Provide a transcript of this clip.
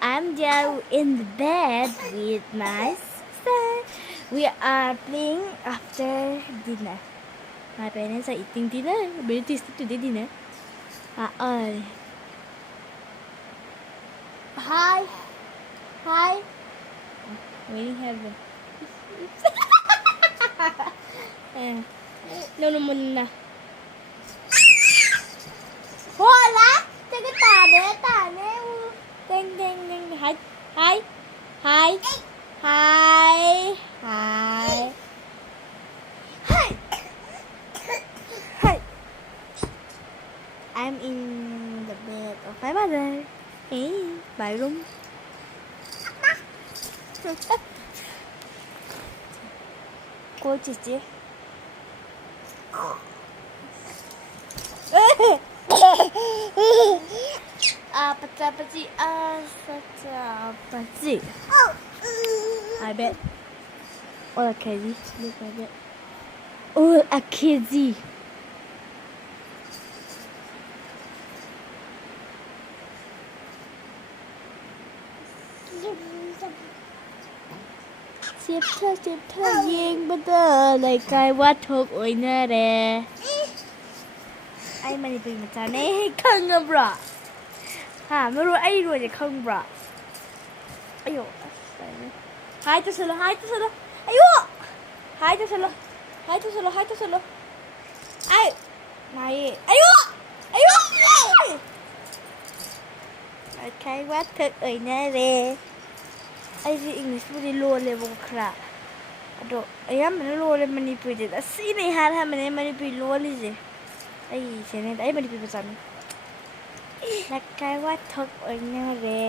I'm there in the bed with my sister. We are playing after dinner. My parents are eating dinner. Very tasty today dinner. Hi. Hi. Waiting heaven. No muna. Hola! Taga tane. Ding. Hi. Hi. Hi. Hi. Hi. Hi. Hi. I'm in the bed of my mother. Hey, my room. Cô chị. Pati. I bet. Or a kiddy. Look at it. Or a kiddy. Xếp thơ riêng bắt đầu lại cài quát thuộc ôi nè rè. Ai mà đi mà cha nè không ngờ bro. Ha, mới rồi ai rồi thì không bro. Ai dụ. Hai tôi solo. Ai dụ. Hai tôi solo. Ai. Này. Ai dụ. Cài quát thuộc ôi nè rè. ꯑꯩꯁꯦ ꯏꯪꯂꯤꯁꯄꯨꯗꯤ ꯂꯣꯜꯂꯦꯕꯀꯣ ꯈꯔ ꯑꯗꯣ ꯑꯌꯥꯝꯕꯅ ꯂꯣꯜꯂꯦ ꯃꯅꯤꯄꯨꯔꯤꯗ ꯑꯁꯤꯅ ꯏꯍꯥꯟ ꯍꯥꯟꯕꯅꯦ ꯃꯅꯤꯄꯨꯔꯤ ꯂꯣꯜꯂꯤꯁꯦ ꯑꯩ ꯆꯦꯅꯦꯜꯗ ꯑꯩ ꯃꯅꯤꯄꯨꯔꯤ ꯃꯆꯥꯅꯤ ꯂꯀꯥꯏ ꯋꯥꯊꯣꯛ ꯑꯣꯏꯅꯔꯦ